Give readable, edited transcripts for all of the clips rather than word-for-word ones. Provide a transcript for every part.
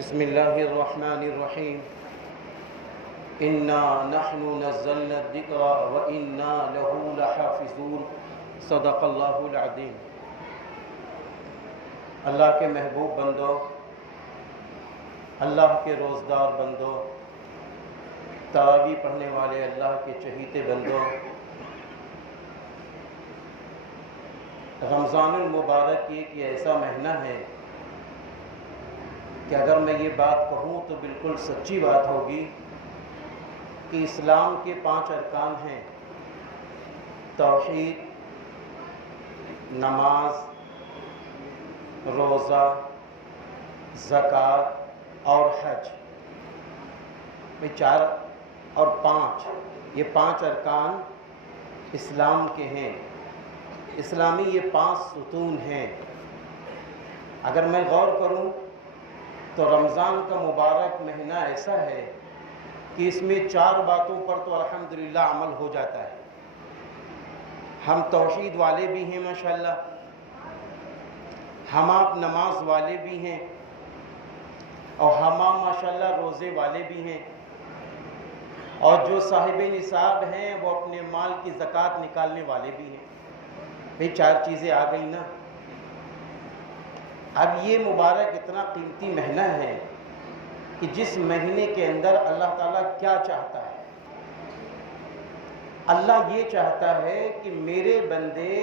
بسم اللہ الرحمن الرحیم انا نحن نزلنا الذکر وانا له لحافظون صدق اللہ العظیم۔ اللہ کے محبوب بندو، اللہ کے روزدار بندو، تراویح پڑھنے والے اللہ کے چہیتے بندو، رمضان المبارک ایک ایسا مہینہ ہے کہ اگر میں یہ بات کہوں تو بالکل سچی بات ہوگی کہ اسلام کے 5 ارکان ہیں: توحید، نماز، روزہ، زکوٰۃ اور حج۔ یہ 4 اور 5، یہ 5 ارکان اسلام کے ہیں۔ اسلامی یہ 5 ستون ہیں۔ اگر میں غور کروں تو رمضان کا مبارک مہینہ ایسا ہے کہ اس میں 4 باتوں پر تو الحمدللہ عمل ہو جاتا ہے۔ ہم توحید والے بھی ہیں ماشاءاللہ، ہم آپ نماز والے بھی ہیں، اور ہم آپ ماشاءاللہ روزے والے بھی ہیں، اور جو صاحب نصاب ہیں وہ اپنے مال کی زکوٰۃ نکالنے والے بھی ہیں۔ یہ 4 چیزیں آ گئی نا۔ اب یہ مبارک اتنا قیمتی مہینہ ہے کہ جس مہینے کے اندر اللہ تعالیٰ کیا چاہتا ہے؟ اللہ یہ چاہتا ہے کہ میرے بندے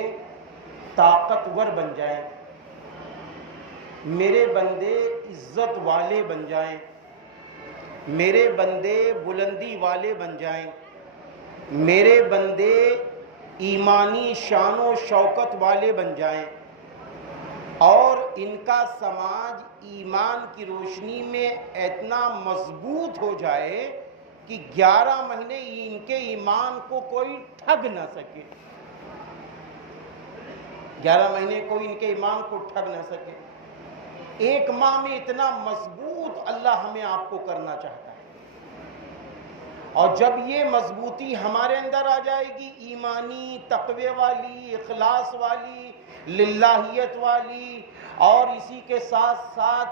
طاقتور بن جائیں، میرے بندے عزت والے بن جائیں، میرے بندے بلندی والے بن جائیں، میرے بندے ایمانی شان و شوکت والے بن جائیں، اور ان کا سماج ایمان کی روشنی میں اتنا مضبوط ہو جائے کہ 11 مہینے ان کے ایمان کو کوئی ٹھگ نہ سکے۔ 11 مہینے کوئی ان کے ایمان کو ٹھگ نہ سکے۔ 1 ماہ میں اتنا مضبوط اللہ ہمیں آپ کو کرنا چاہتا ہے۔ اور جب یہ مضبوطی ہمارے اندر آ جائے گی، ایمانی، تقوی والی، اخلاص والی، للہیت والی، اور اسی کے ساتھ ساتھ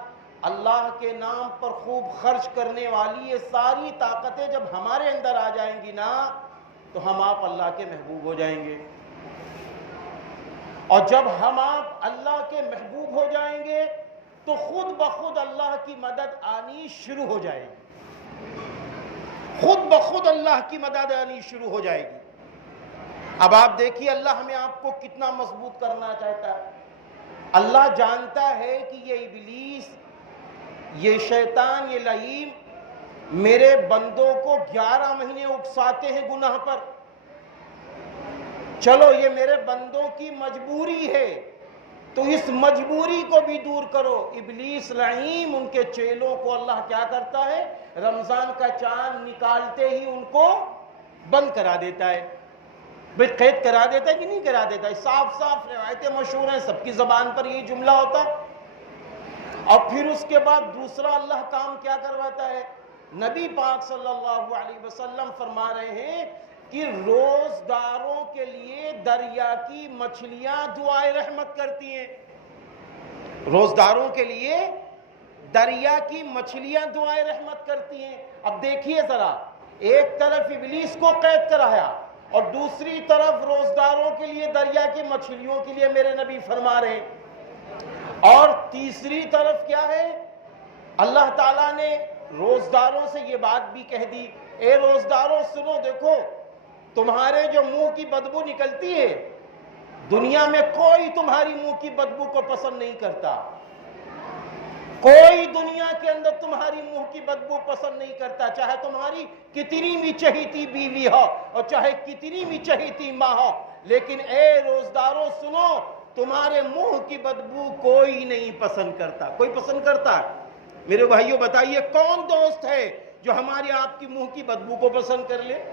اللہ کے نام پر خوب خرچ کرنے والی، یہ ساری طاقتیں جب ہمارے اندر آ جائیں گی نا تو ہم آپ اللہ کے محبوب ہو جائیں گے۔ اور جب ہم آپ اللہ کے محبوب ہو جائیں گے تو خود بخود اللہ کی مدد آنی شروع ہو جائے گی۔ خود بخود اللہ کی مدد آنی شروع ہو جائے گی۔ اب آپ دیکھیے اللہ ہمیں آپ کو کتنا مضبوط کرنا چاہتا ہے۔ اللہ جانتا ہے کہ یہ ابلیس، یہ شیطان، یہ لعین میرے بندوں کو 11 مہینے اکساتے ہیں گناہ پر۔ چلو یہ میرے بندوں کی مجبوری ہے تو اس مجبوری کو بھی دور کرو۔ ابلیس لعین ان کے چیلوں کو اللہ کیا کرتا ہے؟ رمضان کا چاند نکالتے ہی ان کو بند کرا دیتا ہے۔ بھئی قید کرا دیتا ہے کہ نہیں کرا دیتا ہے؟ صاف صاف روایتیں مشہور ہیں، سب کی زبان پر یہ جملہ ہوتا ہے۔ اور پھر اس کے بعد دوسرا اللہ کام کیا کرواتا ہے؟ نبی پاک صلی اللہ علیہ وسلم فرما رہے ہیں کہ روزداروں کے لیے دریا کی مچھلیاں دعائے رحمت کرتی ہیں۔ روزداروں کے لیے دریا کی مچھلیاں دعائے رحمت کرتی ہیں۔ اب دیکھیے ذرا، ایک طرف ابلیس کو قید کرایا اور دوسری طرف روزداروں کے لیے دریا کی مچھلیوں کے لیے میرے نبی فرما رہے ہیں۔ اور تیسری طرف کیا ہے؟ اللہ تعالیٰ نے روزداروں سے یہ بات بھی کہہ دی، اے روزداروں سنو، دیکھو تمہارے جو منہ کی بدبو نکلتی ہے، دنیا میں کوئی تمہاری منہ کی بدبو کو پسند نہیں کرتا۔ کوئی دنیا کے اندر تمہاری منہ کی بدبو پسند نہیں کرتا، چاہے تمہاری کتنی بھی چہیتی بیوی ہو اور چاہے کتنی بھی چہیتی ماں ہو، لیکن اے روزداروں سنو، تمہارے منہ کی بدبو کوئی نہیں پسند کرتا۔ کوئی پسند کرتا ہے؟ میرے بھائیوں بتائیے کون دوست ہے جو ہماری آپ کی منہ کی بدبو کو پسند کر لے؟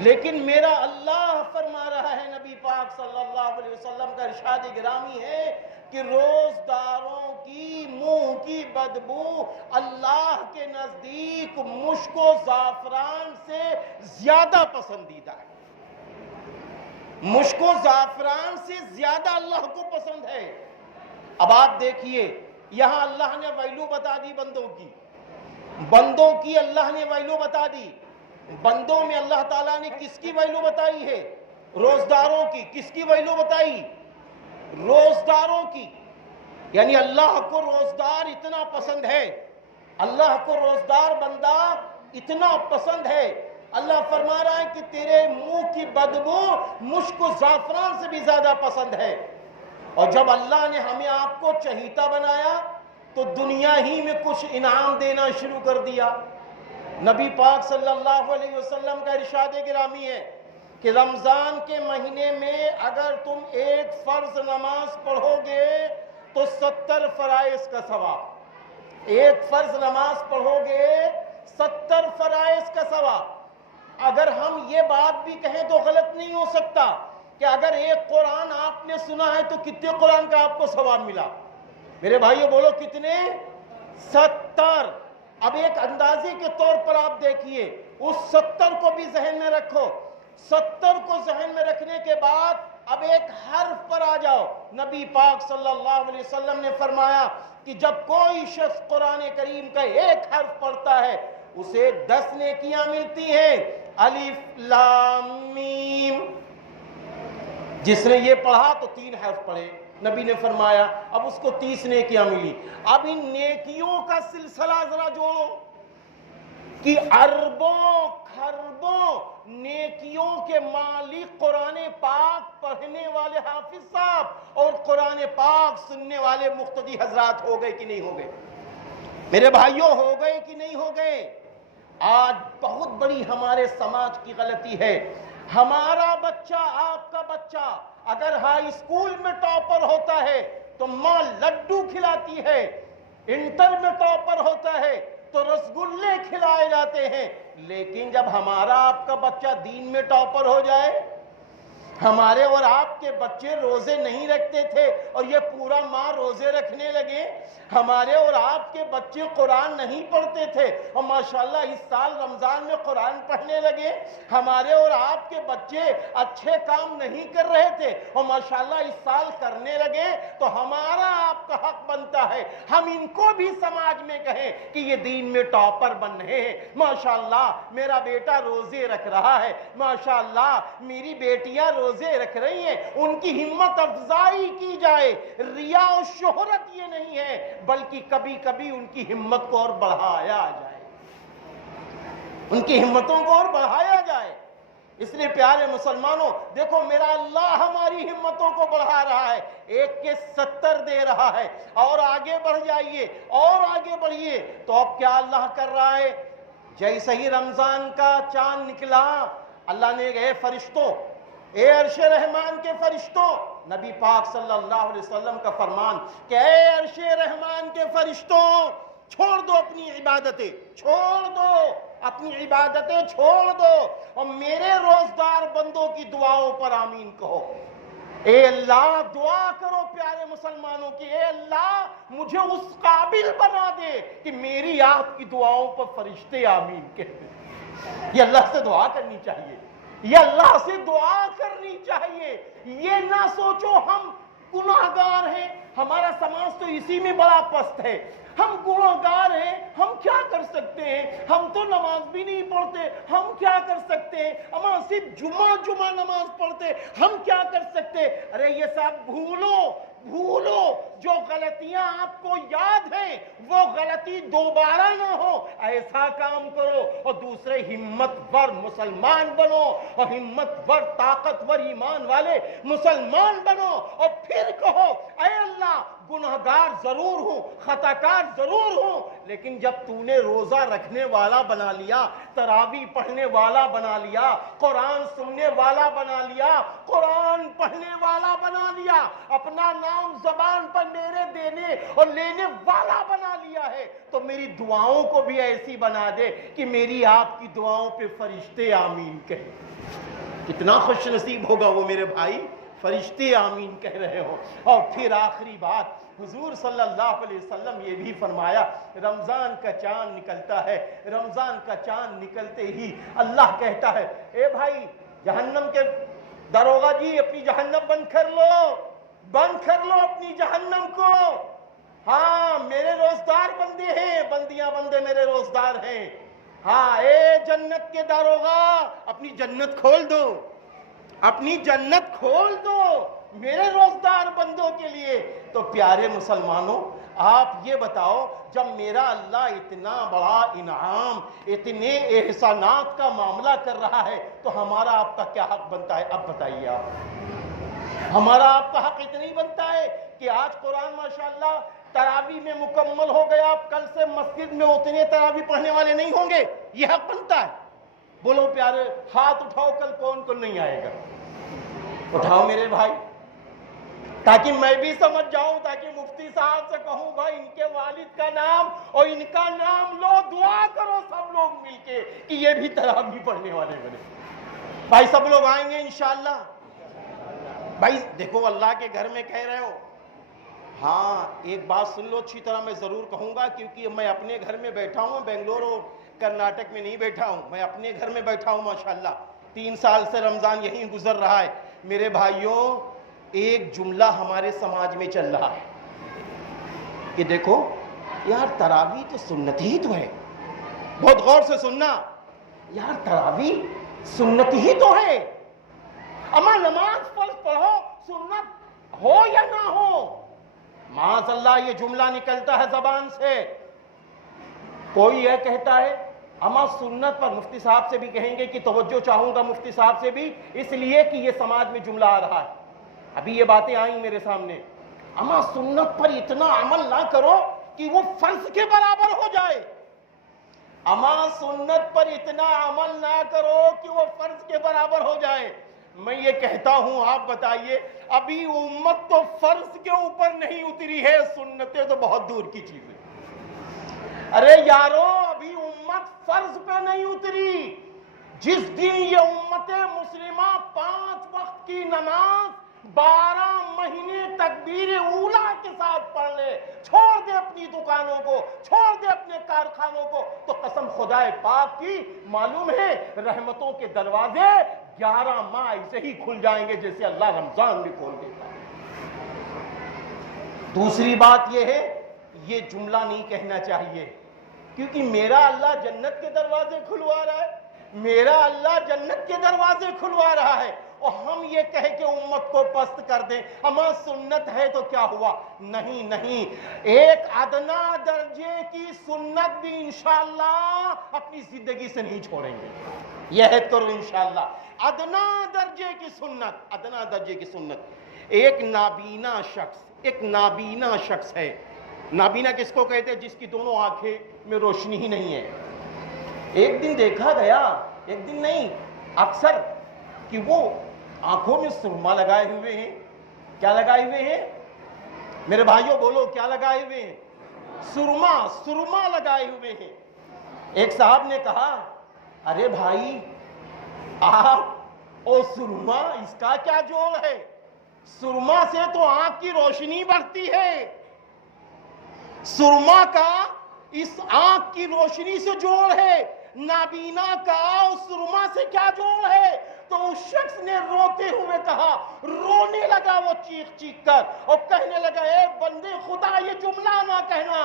لیکن میرا اللہ فرما رہا ہے، نبی پاک صلی اللہ علیہ وسلم کا ارشاد گرامی ہے کہ روزداروں کی منہ کی بدبو اللہ کے نزدیک مشک و زعفران سے زیادہ پسندیدہ ہے۔ مشک و زعفران سے زیادہ اللہ کو پسند ہے۔ اب آپ دیکھیے یہاں اللہ نے ویلو بتا دی بندوں کی اللہ نے ویلو بتا دی. بندوں میں اللہ تعالیٰ نے کس کی ویلو بتائی ہے؟ روزداروں کی. کس کی ویلو بتائی؟ روزداروں کی. یعنی اللہ کو روزدار اتنا پسند ہے، اللہ کو روزدار بندہ اتنا پسند ہے. اللہ فرما رہا ہے کہ تیرے منہ کی بدبو مشک و زعفران سے بھی زیادہ پسند ہے. اور جب اللہ نے ہمیں آپ کو چہیتا بنایا تو دنیا ہی میں کچھ انعام دینا شروع کر دیا. نبی پاک صلی اللہ علیہ وسلم کا ارشاد گرامی ہے کہ رمضان کے مہینے میں اگر تم ایک فرض نماز پڑھو گے تو 70 فرائض کا ثواب. ایک فرض نماز پڑھو گے 70 فرائض کا ثواب. اگر ہم یہ بات بھی کہیں تو غلط نہیں ہو سکتا کہ اگر ایک قرآن آپ نے سنا ہے تو کتنے قرآن کا آپ کو ثواب ملا؟ میرے بھائیو بولو کتنے؟ 70. اب ایک اندازے کے طور پر آپ دیکھیے، اس 70 کو بھی ذہن میں رکھو. 70 کو ذہن میں رکھنے کے بعد اب ایک حرف پر آ جاؤ. نبی پاک صلی اللہ علیہ وسلم نے فرمایا کہ جب کوئی شخص قرآن کریم کا ایک حرف پڑھتا ہے اسے 10 نیکیاں ملتی ہیں. الف لام میم. جس نے یہ پڑھا تو 3 حرف پڑھے، نبی نے فرمایا اب اس کو 30 نیکیاں ملی. اب ان نیکیوں کا سلسلہ ذرا جوڑو کہ اربوں خربوں نیکیوں کے مالک قرآن پاک پڑھنے والے حافظ صاحب اور قرآن پاک سننے والے مقتدی حضرات ہو گئے کہ نہیں ہو گئے؟ میرے بھائیوں ہو گئے کہ نہیں ہو گئے؟ آج بہت بڑی ہمارے سماج کی غلطی ہے. ہمارا بچہ، آپ کا بچہ اگر ہائی اسکول میں ٹاپر ہوتا ہے تو ماں لڈو کھلاتی ہے، انٹر میں ٹاپر ہوتا ہے تو رسگلے کھلائے جاتے ہیں. لیکن جب ہمارا آپ کا بچہ دین میں ٹاپر ہو جائے، ہمارے اور آپ کے بچے روزے نہیں رکھتے تھے اور یہ پورا ماہ روزے رکھنے لگے. ہمارے اور آپ کے بچے قرآن نہیں پڑھتے تھے اور ماشاءاللہ اس سال رمضان میں قرآن پڑھنے لگے. ہمارے اور آپ کے بچے اچھے کام نہیں کر رہے تھے اور ماشاءاللہ اس سال کرنے لگے. تو ہمارا آپ کا حق بنتا ہے ہم ان کو بھی سماج میں کہیں کہ یہ دین میں ٹاپر بن رہے ہیں. ماشاءاللہ میرا بیٹا روزے رکھ رہا ہے، ماشاءاللہ میری بیٹیاں روزے رکھ رہی ہیں. ان کی ہمت افزائی کی جائے. ریا و شہرت یہ نہیں ہے بلکہ کبھی کبھی ان کی ہمت کو اور بڑھایا جائے، ان کی ہمتوں کو اور بڑھایا جائے. اس لیے پیارے مسلمانوں دیکھو میرا اللہ ہماری ہمتوں کو بڑھا رہا ہے. ایک کے 70 دے رہا ہے اور آگے بڑھ جائیے اور آگے بڑھیے. تو اب کیا اللہ کر رہا ہے؟ جیسے ہی رمضان کا چاند نکلا اللہ نے اے فرشتوں، اے عرش رحمان کے فرشتوں، نبی پاک صلی اللہ علیہ وسلم کا فرمان کہ اے عرش رحمان کے فرشتوں چھوڑ دو اپنی عبادتیں، چھوڑ دو اپنی عبادتیں، چھوڑ دو اور میرے روزدار بندوں کی دعاؤں پر آمین کہو. اے اللہ دعا کرو پیارے مسلمانوں کی، اے اللہ مجھے اس قابل بنا دے کہ میری آپ کی دعاؤں پر فرشتے آمین کہتے ہیں. یہ اللہ سے دعا کرنی چاہیے، یہ اللہ سے دعا کرنی چاہیے. یہ نہ سوچو ہم گناہگار ہیں، ہمارا سماج تو اسی میں بڑا پست ہے. ہم گناہگار ہیں، ہم کیا کر سکتے ہیں؟ ہم تو نماز بھی نہیں پڑھتے، ہم کیا کر سکتے ہیں؟ ہم صرف جمعہ نماز پڑھتے، ہم کیا کر سکتے؟ ارے یہ سب بھولو. جو غلطیاں آپ کو یاد ہیں وہ غلطی دوبارہ نہ ہو، ایسا کام کرو اور دوسرے ہمت ور مسلمان بنو اور ہمت ور طاقتور ایمان والے مسلمان بنو اور پھر کہو اے اللہ گناہگار ضرور ہوں، خطاکار ضرور ہوں، لیکن جب تو نے روزہ رکھنے والا بنا لیا، تراویح پڑھنے والا بنا لیا، قرآن سننے والا بنا لیا، قرآن پڑھنے والا بنا لیا، اپنا نام زبان پر میرے دینے اور لینے والا بنا لیا ہے، تو میری دعاؤں کو بھی ایسی بنا دے کہ میری آپ کی دعاؤں پہ فرشتے آمین کہیں. کتنا خوش نصیب ہوگا وہ میرے بھائی، فرشتے آمین کہہ رہے ہو. اور پھر آخری بات، حضور صلی اللہ علیہ وسلم یہ بھی فرمایا رمضان کا چاند نکلتا ہے، رمضان کا چاند نکلتے ہی اللہ کہتا ہے اے بھائی جہنم کے دروغہ جی اپنی جہنم بند کر لو اپنی جہنم کو. ہاں میرے روزدار بندے ہیں، بندیاں بندے میرے روزدار ہیں. ہاں اے جنت کے داروغہ اپنی جنت کھول دو، اپنی جنت کھول دو میرے روزدار بندوں کے لیے. تو پیارے مسلمانوں آپ یہ بتاؤ، جب میرا اللہ اتنا بڑا انعام، اتنے احسانات کا معاملہ کر رہا ہے تو ہمارا آپ کا کیا حق بنتا ہے؟ اب بتائیے آپ، ہمارا آپ کا حق اتنا ہی بنتا ہے کہ آج قرآن ماشاءاللہ تراویح میں مکمل ہو گیا، اب کل سے مسجد میں اتنے تراویح پڑھنے والے نہیں ہوں گے، یہ حق بنتا ہے؟ بولو پیارے، ہاتھ اٹھاؤ، کل کون کون نہیں آئے گا؟ اٹھاؤ میرے بھائی، تاکہ میں بھی سمجھ جاؤں، تاکہ مفتی صاحب سے کہوں بھائی ان کے والد کا نام اور ان کا نام لو، دعا کرو سب لوگ مل کے کہ یہ بھی تراویح پڑھنے والے بنے. بھائی سب لوگ آئیں گے انشاءاللہ؟ بھائی دیکھو اللہ کے گھر میں کہہ رہے ہو. ہاں ایک بات سن لو اچھی طرح، میں ضرور کہوں گا کیونکہ میں اپنے گھر میں بیٹھا ہوں، بنگلور اور کرناٹک میں نہیں بیٹھا ہوں، میں اپنے گھر میں بیٹھا ہوں ماشاءاللہ. 3 سال سے رمضان یہیں گزر رہا ہے. میرے بھائیوں ایک جملہ ہمارے سماج میں چل رہا ہے کہ دیکھو یار تراویح تو سنت ہی تو ہے. بہت غور سے سننا یار، تراویح سنت ہی تو ہے، اما نماز فرض پڑھو سنت ہو یا نہ ہو. معاذ اللہ یہ جملہ نکلتا ہے زبان سے. کوئی یہ کہتا ہے اما سنت پر، مفتی صاحب سے بھی کہیں گے کہ توجہ چاہوں گا مفتی صاحب سے بھی، اس لیے کہ یہ سماج میں جملہ آ رہا ہے، ابھی یہ باتیں آئیں میرے سامنے. اما سنت پر اتنا عمل نہ کرو کہ وہ فرض کے برابر ہو جائے. اما سنت پر اتنا عمل نہ کرو کہ وہ فرض کے برابر ہو جائے. میں یہ کہتا ہوں آپ بتائیے، ابھی امت تو فرض کے اوپر نہیں اتری ہے، سنتیں تو بہت دور کی چیزیں. ارے یارو ابھی امت فرض پہ نہیں اتری. جس دن یہ امت مسلمہ 5 وقت کی نماز 12 مہینے تکبیر اولا کے ساتھ پڑھ لے، چھوڑ دے اپنی دکانوں کو، چھوڑ دے اپنے کارخانوں کو، تو قسم خدا پاک کی معلوم ہے رحمتوں کے دروازے 11 ماہ ایسے ہی کھل جائیں گے جیسے اللہ رمضان میں کھول دیتا ہے. دوسری بات یہ ہے، یہ جملہ نہیں کہنا چاہیے کیونکہ میرا اللہ جنت کے دروازے کھلوا رہا ہے، میرا اللہ جنت کے دروازے کھلوا رہا ہے، اور ہم یہ کہہ کے امت کو پست کر دیں ہمارا سنت ہے تو کیا ہوا. نہیں نہیں، ایک ادنا درجے کی سنت بھی انشاءاللہ اپنی زندگی سے نہیں چھوڑیں گے. یہ عہد کرو انشاءاللہ. ادنا درجے کی سنت، ادنا درجے کی سنت. ایک نابینا شخص ہے. نابینا کس کو کہتے ہیں؟ جس کی دونوں آنکھیں میں روشنی ہی نہیں ہے. ایک دن دیکھا گیا، ایک دن نہیں اکثر، کہ وہ آنکھوں میں سرما لگائے ہوئے ہیں. کیا لگائے ہوئے ہیں میرے بھائیوں؟ بولو کیا لگائے ہوئے ہیں؟ سرما لگائے ہوئے ہیں. ایک صاحب نے کہا ارے بھائی آپ اور سرما اس کا کیا جوڑ ہے؟ سرما سے تو آنکھ کی روشنی بڑھتی ہے، سرما کا اس آنکھ کی روشنی سے جوڑ ہے، نابینا کا اس سرما سے کیا جوڑ ہے؟ تو اس شخص نے روتے ہوئے کہا، رونے لگا وہ چیخ کر اور کہنے لگا اے بندے خدا یہ جملہ نہ کہنا،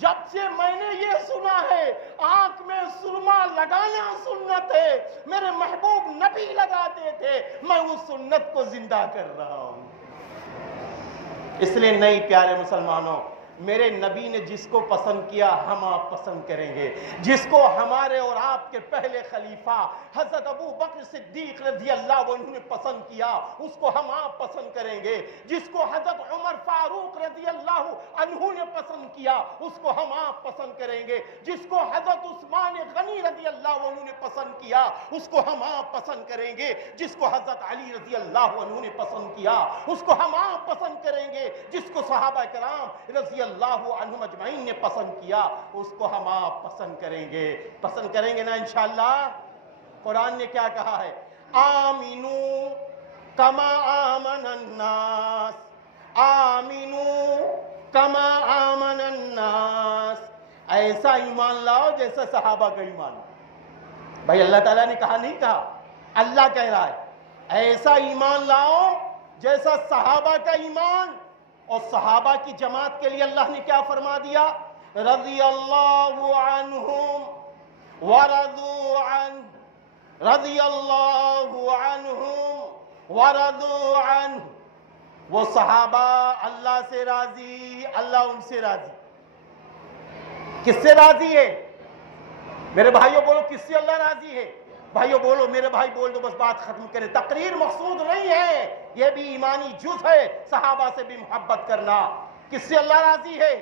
جب سے میں نے یہ سنا ہے آنکھ میں سرما لگانا سنت ہے، میرے محبوب نبی لگاتے تھے، میں اس سنت کو زندہ کر رہا ہوں. اس لیے نہیں پیارے مسلمانوں، میرے نبی نے جس کو پسند کیا ہم آپ پسند کریں گے. جس کو ہمارے اور آپ کے پہلے خلیفہ حضرت ابو بکر صدیق رضی اللہ عنہ نے پسند کیا اس کو ہم آپ پسند کریں گے. جس کو حضرت عمر فاروق رضی اللہ عنہ نے پسند کیا اس کو ہم آپ پسند کریں گے. جس کو حضرت عثمان غنی رضی اللہ عنہ نے پسند کیا اس کو ہم آپ پسند کریں گے. جس کو حضرت علی رضی اللہ عنہ نے پسند کیا اس کو ہم آپ پسند کریں گے. جس کو صحابہ کرام رضی اللہ عنہم اجمعین نے پسند کیا اس کو ہم آپ پسند کریں گے نا انشاءاللہ. قرآن نے کیا کہا ہے؟ آمینو کما آمن الناس، آمینو کما آمن الناس، ایسا ایمان لاؤ جیسا صحابہ کا ایمان. بھائی اللہ تعالیٰ نے کہا نہیں کہا، اللہ کہہ رہا ہے ایسا ایمان لاؤ جیسا صحابہ کا ایمان. اور صحابہ کی جماعت کے لیے اللہ نے کیا فرما دیا؟ رضی اللہ عنہم ورضوا عنہ، رضی اللہ عنہم ورضوا عنہ۔ وہ صحابہ اللہ سے راضی، اللہ ان سے راضی۔ کس سے راضی ہے؟ میرے بھائیوں بولو، کس سے اللہ راضی ہے؟ بھائیوں بولو، میرے بھائی بول دو، بس بات ختم کریں۔ تقریر مقصود نہیں ہے، یہ بھی ایمانی جز ہے، صحابہ سے بھی محبت کرنا۔ کس سے اللہ راضی ہے؟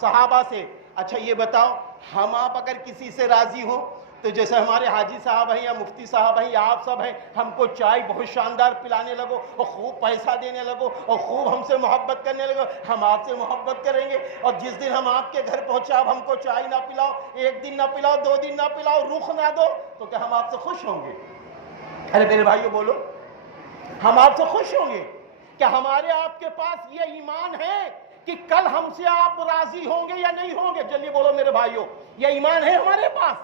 صحابہ سے۔ اچھا یہ بتاؤ، ہم آپ اگر کسی سے راضی ہوں تو جیسے ہمارے حاجی صاحب ہیں یا مفتی صاحب ہیں یا آپ سب ہیں، ہم کو چائے بہت شاندار پلانے لگو اور خوب پیسہ دینے لگو اور خوب ہم سے محبت کرنے لگو، ہم آپ سے محبت کریں گے۔ اور جس دن ہم آپ کے گھر پہنچے آپ ہم کو چائے نہ پلاؤ، ایک دن نہ پلاؤ، 2 دن نہ پلاؤ، رخ نہ دو، تو کیا ہم آپ سے خوش ہوں گے؟ ارے میرے بھائیو بولو، ہم آپ سے خوش ہوں گے؟ کیا ہمارے آپ کے پاس یہ ایمان ہے کہ کل ہم سے آپ راضی ہوں گے یا نہیں ہوں گے؟ جلدی بولو میرے بھائیو، یہ ایمان ہے ہمارے پاس؟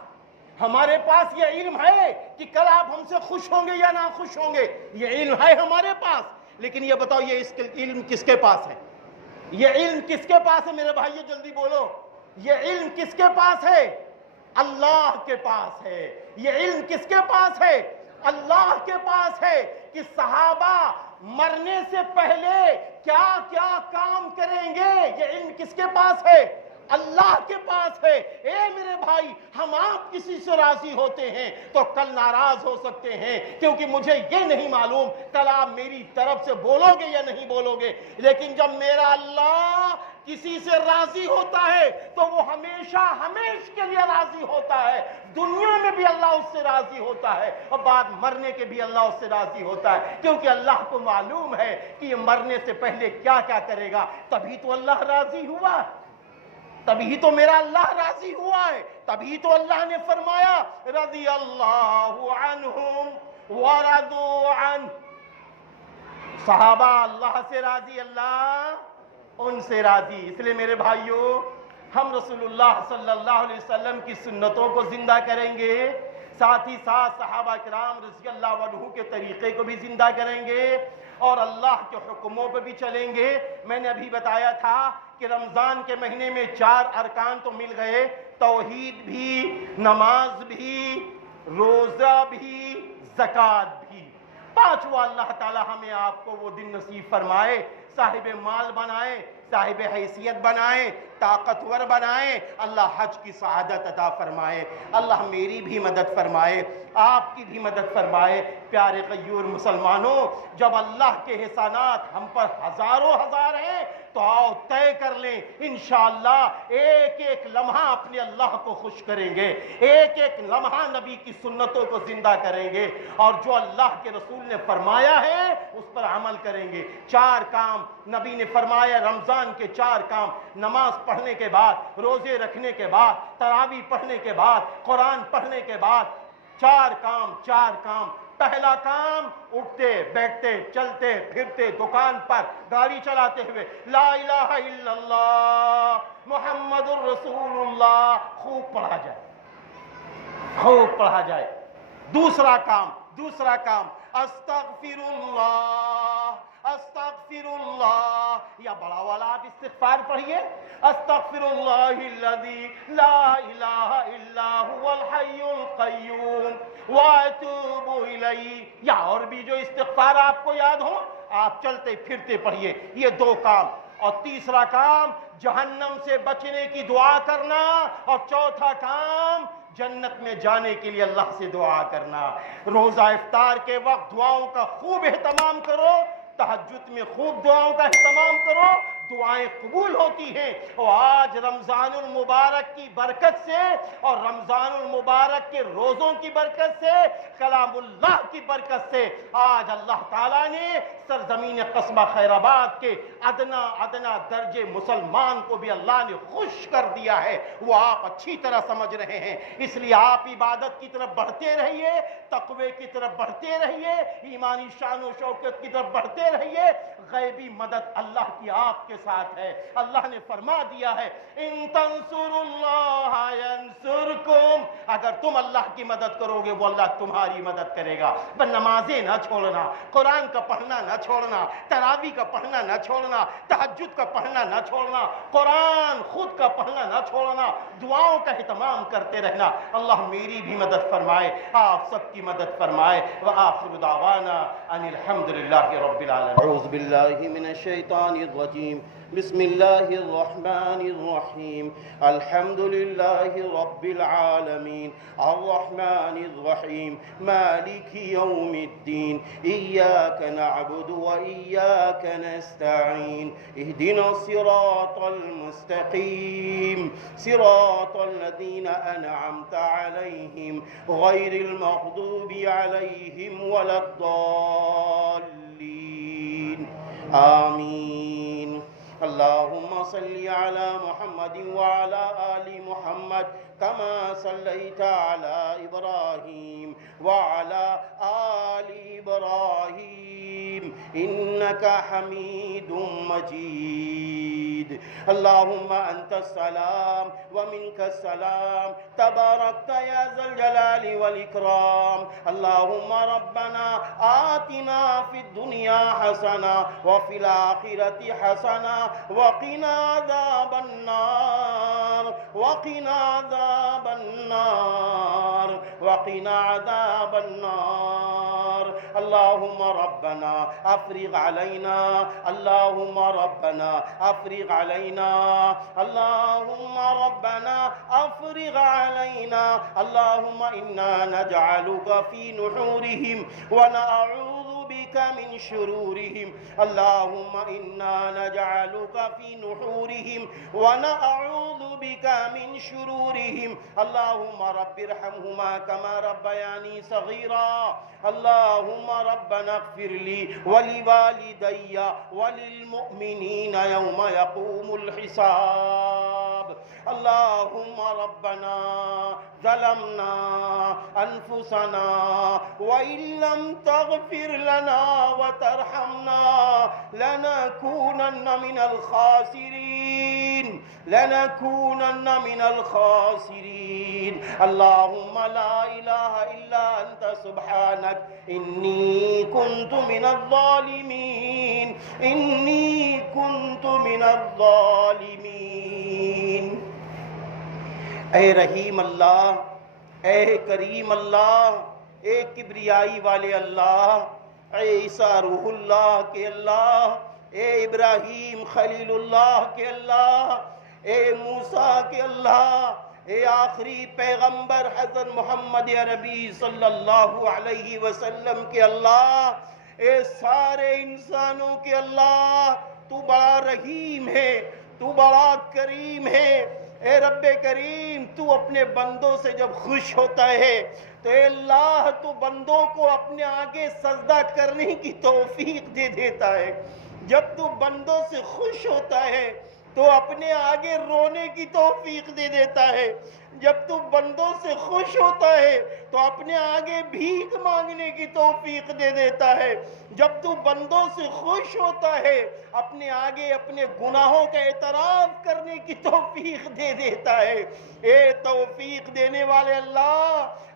ہمارے پاس یہ علم ہے کہ کل آپ ہم سے خوش ہوں گے یا نہ خوش ہوں گے؟ یہ علم ہے ہمارے پاس۔ لیکن یہ بتاؤ، یہ علم کس کے پاس ہے؟ یہ علم کس کے پاس ہے میرے بھائیو؟ جلدی بولو، یہ علم کس کے پاس ہے؟ اللہ کے پاس ہے۔ یہ علم کس کے پاس ہے؟ اللہ کے پاس ہے کہ صحابہ مرنے سے پہلے کیا کیا کام کریں گے۔ یہ علم کس کے پاس ہے؟ اللہ کے پاس ہے۔ اے میرے بھائی، ہم آپ کسی سے راضی ہوتے ہیں تو کل ناراض ہو سکتے ہیں، کیونکہ مجھے یہ نہیں معلوم کل آپ میری طرف سے بولو گے یا نہیں بولو گے۔ لیکن جب میرا اللہ کسی سے راضی ہوتا ہے تو وہ ہمیشہ ہمیشہ کے لیے راضی ہوتا ہے۔ دنیا میں بھی اللہ اس سے راضی ہوتا ہے اور بعد مرنے کے بھی اللہ اس سے راضی ہوتا ہے، کیونکہ اللہ کو معلوم ہے کہ یہ مرنے سے پہلے کیا کیا کرے گا۔ تبھی تو اللہ راضی ہوا، تبھی تو میرا اللہ راضی ہوا ہے، تبھی تو اللہ نے فرمایا رضی اللہ عنہم ورضوا عنہ۔ صحابہ اللہ سے راضی، اللہ ان سے راضی۔ اس لیے میرے بھائیوں، ہم رسول اللہ صلی اللہ علیہ وسلم کی سنتوں کو زندہ کریں گے، ساتھ ہی ساتھ صحابہ کرام رضی اللہ عنہ کے طریقے کو بھی زندہ کریں گے اور اللہ کے حکموں پہ بھی چلیں گے۔ میں نے ابھی بتایا تھا کہ رمضان کے مہینے میں 4 ارکان تو مل گئے، توحید بھی، نماز بھی، روزہ بھی، زکوٰۃ بھی۔ 5واں اللہ تعالی ہمیں آپ کو وہ دن نصیب فرمائے، صاحب مال بنائے، صاحب حیثیت بنائے، طاقتور بنائے، اللہ حج کی سعادت عطا فرمائے، اللہ میری بھی مدد فرمائے، آپ کی بھی مدد فرمائے۔ پیارے غیور مسلمانوں، جب اللہ کے احسانات ہم پر ہزاروں ہزار ہیں تو آؤ طے کر لیں، انشاءاللہ ایک ایک لمحہ اپنے اللہ کو خوش کریں گے، ایک ایک لمحہ نبی کی سنتوں کو زندہ کریں گے اور جو اللہ کے رسول نے فرمایا ہے اس پر عمل کریں گے۔ 4 کام نبی نے فرمایا، رمضان کے 4 کام، نماز پڑھنے کے بعد، روزے رکھنے کے بعد، تراویح پڑھنے کے بعد، قرآن پڑھنے کے بعد، 4 کام۔ پہلا کام، اٹھتے بیٹھتے چلتے پھرتے دکان پر گاڑی چلاتے ہوئے لا الہ الا اللہ محمد الرسول اللہ خوب پڑھا جائے، خوب پڑھا جائے۔ دوسرا کام استغفر اللہ، یا بڑا والا آپ استغفار پڑھیے، استغفر اللہ الذی لا الہ الا هو الحی القیوم واتوب الیہ، یا اور بھی جو استغفار آپ کو یاد ہو آپ چلتے پھرتے پڑھیے۔ یہ 2 کام۔ اور تیسرا کام جہنم سے بچنے کی دعا کرنا، اور چوتھا کام جنت میں جانے کے لیے اللہ سے دعا کرنا۔ روزہ افطار کے وقت دعاؤں کا خوب اہتمام کرو، تہجد میں خوب دعاؤں کا اہتمام کرو، دعائیں قبول ہوتی ہیں۔ اور آج رمضان المبارک کی برکت سے اور رمضان المبارک کے روزوں کی برکت سے، کلام اللہ کی برکت سے آج اللہ تعالیٰ نے سرزمین قصبہ خیر آباد کے ادنا درجے مسلمان کو بھی اللہ نے خوش کر دیا ہے، وہ آپ اچھی طرح سمجھ رہے ہیں۔ اس لیے آپ عبادت کی طرف بڑھتے رہیے، تقوی کی طرف بڑھتے رہیے، ایمانی شان و شوکت کی طرف بڑھتے رہیے۔ غیبی مدد اللہ کی آپ کے ساتھ ہے۔ اللہ نے فرما دیا ہے ان تنصروا اللہ ینصرکم، اگر تم اللہ کی مدد کرو گے وہ اللہ تمہاری مدد کرے گا. بس نمازیں نہ چھوڑنا, قرآن کا پڑھنا نہ چھوڑنا, تراویح کا پڑھنا نہ چھوڑنا, تہجد کا پڑھنا نہ چھوڑنا, قرآن خود کا پڑھنا نہ چھوڑنا, دعاؤں کا اہتمام کرتے رہنا. اللہ میری بھی مدد فرمائے, آپ سب کی مدد فرمائے. وآخر دعوانا ان الحمد للہ رب العالمین. اعوذ باللہ من الشیطان الرجیم. بسم اللہ الرحمن الرحیم. الحمد للہ رب العالمین الرحمن الرحیم مالک یوم الدین ایاک نعبد و ایاک نستعین اهدنا الصراط المستقیم صراط الذین انعمت علیہم غیر المغضوب علیہم ولا الضالین آمین. اللهم صل على محمد وعلى آل محمد كما صليت على إبراهيم وعلى آل إبراهيم إنك حميد مجيد. اللهم أنت السلام ومنك السلام تباركت يا ذا الجلال والإكرام. اللهم ربنا آتنا في الدنيا حسنة وفي الآخرة حسنة وقنا عذاب النار وقنا عذاب النار وقنا عذاب النار. اللهم ربنا افرغ علينا اللهم ربنا افرغ علينا اللهم ربنا افرغ علينا. اللهم إنا نجعلك في نحورهم ونعوذ بك من شرورهم. اللهم إنا نجعلك في نحورهم ونعوذ بك من شرورهم. اللهم رب ارحمهما كما ربياني صغيرا. اللهم ربنا اغفر لي ولوالدي وللمؤمنين يوم يقوم الحساب. اللهم ربنا ظلمنا أنفسنا وإن لم تغفر لنا وترحمنا لنكونن من الخاسرين لنكونن من الخاسرين. اللهم لا إله إلا أنت سبحانك إني كنت من الظالمين إني كنت من الظالمين. اے رحیم اللہ, اے کریم اللہ, اے کبریائی والے اللہ, اے عیسیٰ روح اللہ کے اللہ, اے ابراہیم خلیل اللہ کے اللہ, اے موسیٰ کے اللہ, اے آخری پیغمبر حضرت محمد عربی صلی اللہ علیہ وسلم کے اللہ, اے سارے انسانوں کے اللہ, تو بڑا رحیم ہے, تو بڑا کریم ہے. اے رب کریم, تو اپنے بندوں سے جب خوش ہوتا ہے تو اے اللہ تو بندوں کو اپنے آگے سجدہ کرنے کی توفیق دے دیتا ہے. جب تو بندوں سے خوش ہوتا ہے تو اپنے آگے رونے کی توفیق دے دیتا ہے. جب تو بندوں سے خوش ہوتا ہے تو اپنے آگے بھیک مانگنے کی توفیق دے دیتا ہے. جب تو بندوں سے خوش ہوتا ہے اپنے آگے اپنے گناہوں کا اعتراف کرنے کی توفیق دے دیتا ہے. اے توفیق دینے والے اللہ,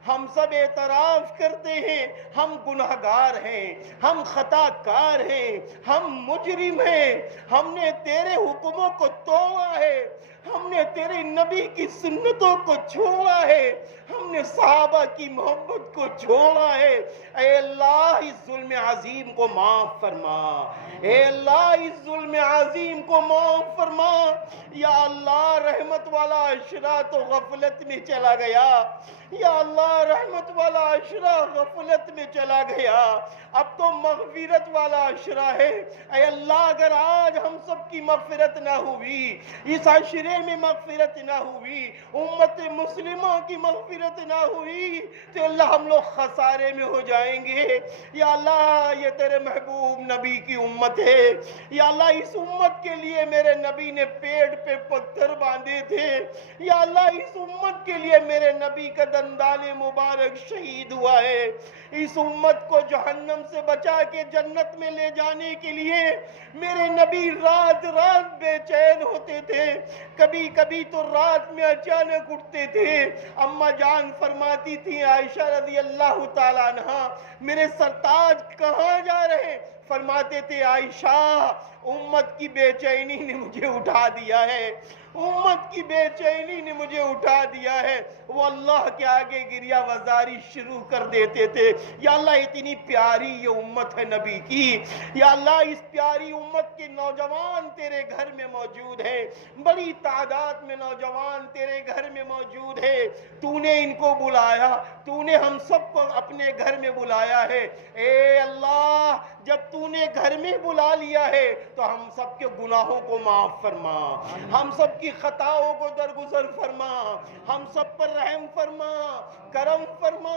ہم سب اعتراف کرتے ہیں ہم گناہگار ہیں, ہم خطا کار ہیں, ہم مجرم ہیں, ہم نے تیرے حکموں کو توڑا ہے, ہم نے تیرے نبی کی سنتوں کو چھوڑا ہے, ہم نے صحابہ کی محبت کو چھوڑا ہے. اے اللہ اس ظلم عظیم کو معاف فرما, اے اللہ اس ظلم عظیم کو معاف فرما. یا اللہ رحمت والا عشرہ تو غفلت میں چلا گیا, یا اللہ رحمت والا عشرہ غفلت میں چلا گیا, اب تو مغفرت والا عشرہ ہے. اے اللہ اگر آج ہم سب کی مغفرت نہ ہوئی, اس عشرے میں مغفرت نہ ہوئی, امت مسلمہ کی مغفرت نہ ہوئی تو اللہ ہم لوگ خسارے میں ہو جائیں گے. یا اللہ یہ تیرے محبوب نبی کی امت ہے, یا اللہ اس امت کے لیے میرے نبی نے پیڑ پہ پتھر باندھے تھے, یا اللہ اس امت کے لیے میرے نبی کا دندان مبارک شہید ہوا ہے. اس امت کو جہنم سے بچا کے جنت میں لے جانے کے لیے میرے نبی رات رات بے چین ہوتے تھے. کبھی کبھی تو رات میں اچانک اٹھتے تھے, اماں جان جان فرماتی تھی عائشہ رضی اللہ تعالیٰ عنہا میرے سرتاج کہاں جا رہے ہیں؟ فرماتے تھے عائشہ امت کی بے چینی نے مجھے اٹھا دیا ہے، امت کی بے چینی نے مجھے اٹھا دیا ہے۔ وہ اللہ کے آگے گریہ وزاری شروع کر دیتے تھے، یا اللہ اتنی پیاری یہ امت ہے نبی کی، یا اللہ اس پیاری امت کے نوجوان تیرے گھر میں موجود ہیں، بڑی تعداد میں نوجوان تیرے گھر میں موجود ہے، تو نے ان کو بلایا، تو نے ہم سب کو اپنے گھر میں بلایا ہے۔ اے اللہ جب تو نے گھر میں بلا لیا ہے تو ہم سب کے گناہوں کو معاف فرما، ہم سب کی خطاؤں کو درگزر فرما، ہم سب پر رحم فرما، کرم فرما،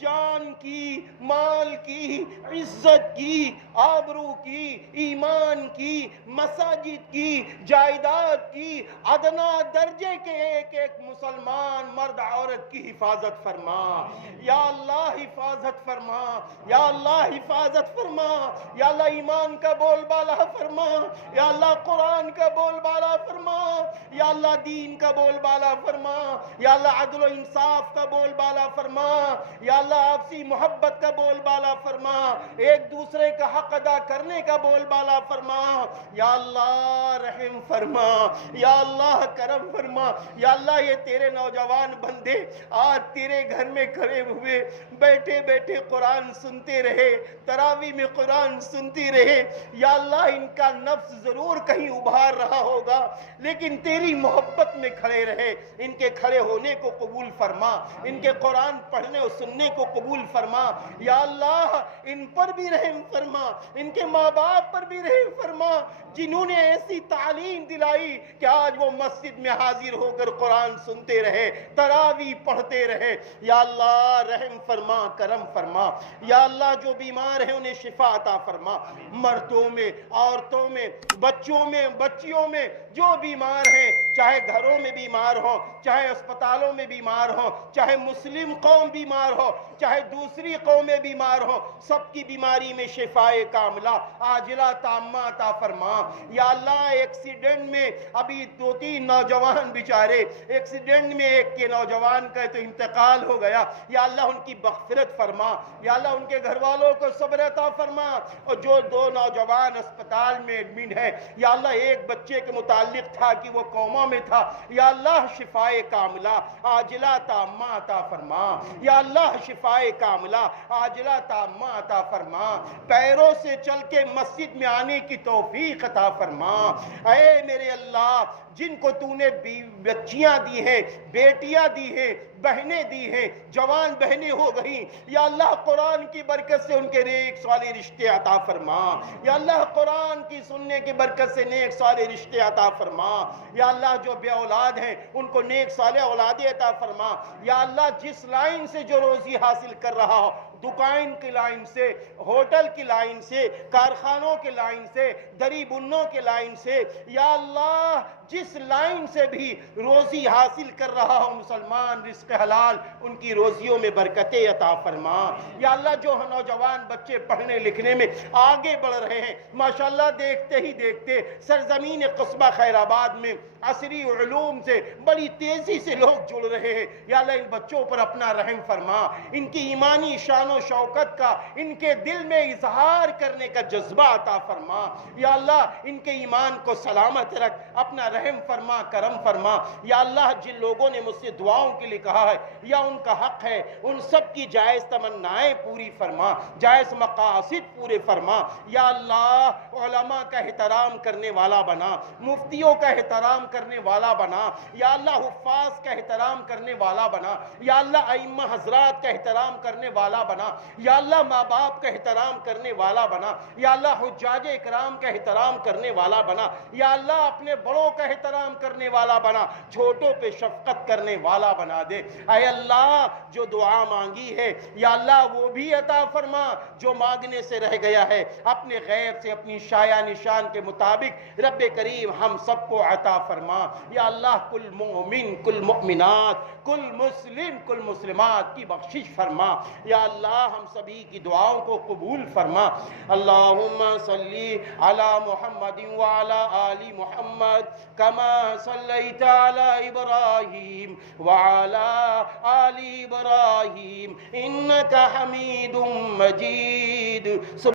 جان کی، مال کی، عزت کی، آبرو کی، ایمان کی، مساجد کی، جائیداد کی، ادنا درجے کے ایک ایک مسلمان مرد عورت کی حفاظت فرما، یا اللہ حفاظت فرما، یا اللہ حفاظت فرما، یا اللہ ایمان کا بول بالا فرما، یا اللہ قرآن کا بول بالا فرما، یا اللہ دین کا بول بالا فرما، یا اللہ عدل و انصاف کا بول بالا فرما، یا اللہ آپسی محبت کا بول بالا فرما، ایک دوسرے کا حق ادا کرنے کا بول بالا فرما، یا اللہ رحم فرما، یا اللہ کرم فرما، یا اللہ یہ تیرے نوجوان بندے آج تیرے گھر میں کھڑے ہوئے بیٹھے بیٹھے قرآن سنتے رہے، تراویح میں قرآن سنتی رہے، یا اللہ ان کا نفس ضرور کہیں ابھار رہا ہوگا لیکن تیری محبت میں کھڑے رہے، ان کے کھڑے ہونے کو قبول فرما، ان کے قرآن پڑھنے اور سننے کو قبول فرما، یا اللہ ان پر بھی رحم فرما، ان کے ماں باپ پر بھی رحم فرما جنہوں نے ایسی تعلیم دلائی کہ آج وہ مسجد میں حاضر ہو کر قرآن سنتے رہے، تراویح پڑھتے رہے، یا اللہ رحم فرما، کرم فرما، یا اللہ جو بیمار ہیں انہیں شفا عطا فرما، مردوں میں، عورتوں میں، بچوں میں، بچیوں میں جو بیمار ہیں، چاہے گھروں میں بیمار ہوں، چاہے اسپتالوں میں بیمار ہوں، چاہے مسلم قوم بیمار ہو، چاہے دوسری قومیں بیمار ہوں، سب کی بیماری میں شفائے کاملہ عاجلہ تامہ عطا فرما، یا اللہ ایکسیڈنٹ میں ابھی 2-3 نوجوان بیچارے ایکسیڈنٹ میں ایک کے نوجوان کا تو انتقال ہو گیا، یا اللہ ان کی مغفرت فرما، یا اللہ ان کے گھر والوں کو صبر عطا فرما، اور جو 2 نوجوان اسپتال میں ایڈمٹ ہیں، یا اللہ ایک بچے کے متعلق تھا کہ وہ کوما میں تھا، یا اللہ شفائے کاملہ عاجلہ تامہ عطا فرما، یا اللہ شفائے کاملہ عاجلہ تامہ عطا فرما، پیروں سے چل کے مسجد میں آنے کی توفیق عطا فرما، اے میرے اللہ جن کو تو نے بچیاں دی ہیں، بیٹیاں دی ہیں، بہنیں دی ہیں، جوان بہنیں ہو گئیں، یا اللہ قرآن کی برکت سے ان کے نیک صالح رشتے عطا فرما، یا اللہ قرآن کی سننے کی برکت سے نیک صالح رشتے عطا فرما، یا اللہ جو بے اولاد ہیں ان کو نیک صالح اولادیں عطا فرما، یا اللہ جس لائن سے جو روزی حاصل کر رہا ہو، دکان کی لائن سے، ہوٹل کی لائن سے، کارخانوں کی لائن سے، دری بنوں کی لائن سے، یا اللہ جس لائن سے بھی روزی حاصل کر رہا ہو مسلمان رزق حلال ان کی روزیوں میں برکتیں عطا فرما، یا اللہ جو نوجوان بچے پڑھنے لکھنے میں آگے بڑھ رہے ہیں ماشاءاللہ دیکھتے ہی دیکھتے سرزمین قصبہ خیر آباد میں عصری علوم سے بڑی تیزی سے لوگ جڑ رہے ہیں، یا اللہ ان بچوں پر اپنا رحم فرما، ان کی ایمانی شان و شوکت کا ان کے دل میں اظہار کرنے کا جذبہ عطا فرما، یا اللہ ان کے ایمان کو سلامت رکھ، اپنا رحم فرما، کرم فرما، یا اللہ جن لوگوں نے مجھ سے دعاؤں کے لیے کہا ہے یا ان کا حق ہے ان سب کی جائز تمنائیں پوری فرما، جائز مقاصد پورے فرما، یا اللہ علماء کا احترام کرنے والا بنا، مفتیوں کا احترام کرنے والا بنا، یا اللہ حفاظ کا احترام کرنے والا بنا، یا اللہ ائمہ حضرات کا احترام کرنے والا بنا، یا اللہ ماں باپ کا احترام کرنے والا بنا، یا اللہ حجاج اکرام کا احترام کرنے والا بنا، یا اللہ اپنے بڑوں کا احترام کرنے والا بنا، چھوٹوں پہ شفقت کرنے والا بنا دے، اے اللہ جو دعا مانگی ہے یا اللہ وہ بھی عطا فرما، جو مانگنے سے رہ گیا ہے اپنے غیب سے اپنی شایع نشان کے مطابق رب کریم ہم سب کو عطا فرما۔ فرما یا اللہ کل مومن کل مومنات کل مسلم کل مسلمات کی بخشش فرما یا اللہ ہم سبھی کی دعاؤں کو قبول فرما اللہم صلی علی محمد وعلی آل محمد کما صلیت علی ابراہیم وعلی آل ابراہیم انک حمید مجید